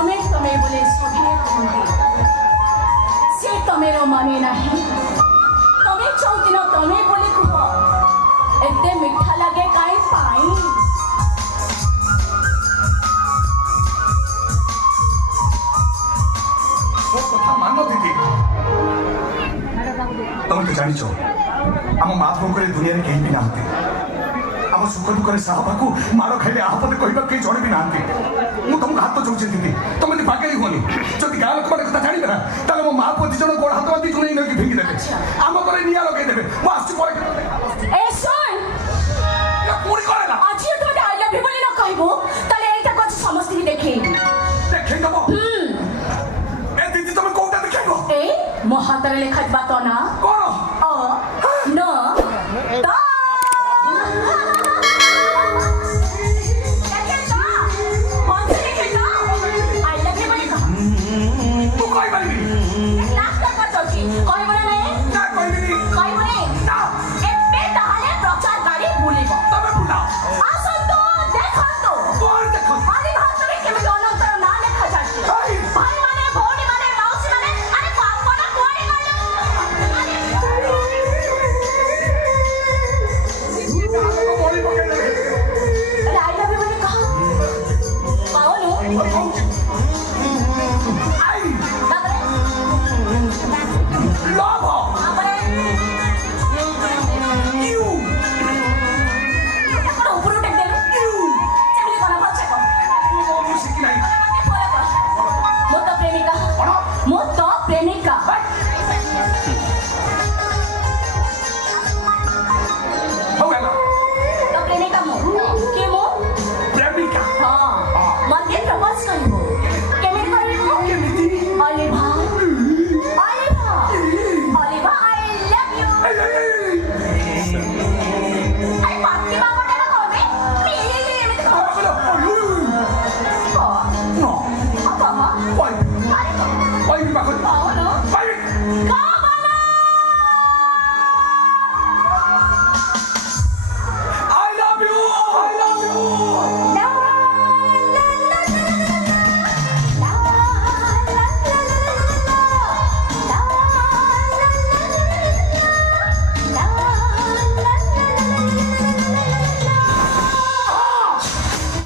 ତମେ ବୋଲି ସଭିଏ କୁହନ୍ତି ସେ ତମେର ମାନେ ନାହିଁ ତମେ ଚଉଦିନ ତମେ ବୋଲି କୁହ ଏତେ ମିଠା ଲାଗେ କାଇଁ ପାଇଁ ମୋ କଥା ମାନ ଦିଦି ତମେ ତ ଜାଣିଛ ଆମ ମା ପୁଅଙ୍କର ଦୁନିଆରେ କେହି ବି ନାହାନ୍ତି ଆମ ସୁଖ ଦୁଃଖରେ ସାହବାକୁ ମାଡ଼ ଖାଇଲେ ଆହପଦେ କହିବାକୁ କେହି ଜଣେ ବି ନାହାନ୍ତି ମୁଁ ତମକୁ ହାତ ଯୋଉଛି ଦିଦି ତମେ ଯଦି ପାଗେଳି ହୁଅନି ଯଦି ଗାଁ ଲୋକମାନେ କଥା ଜାଣିବେ ନା ତାହେଲେ ମୋ ମା ପୁଅ ଦି ଜଣ ଗୋଡ଼ ହାତ ବାନ୍ଧି ଜଣେଇ ନେଇକି ଫିଙ୍ଗି ଦେବେ ଆମ ଘରେ ନିଆଁ ଲଗେଇଦେବେ ମୁଁ ଆସୁଛି ପରେ ଏ ଶୁଣ ପୁଣି କରେ ନା ଆଜି ତୁ ମତେ ଆଇ ଲଭ୍ ୟୁ ବୋଲି ନ କହିବୁ ତାହେଲେ ଏଇଟା କଛି ସମସ୍ତଙ୍କୁ ଦେଖେଇବି ଦେଖେଇଦବ ଏ ଦିଦି ତମେ କୋଉଟା ଦେଖେଇବ ଏ ମୋ ହାତରେ ଲେଖାଥିବା ତ ନା କଣ ଅ ନ ତ Why?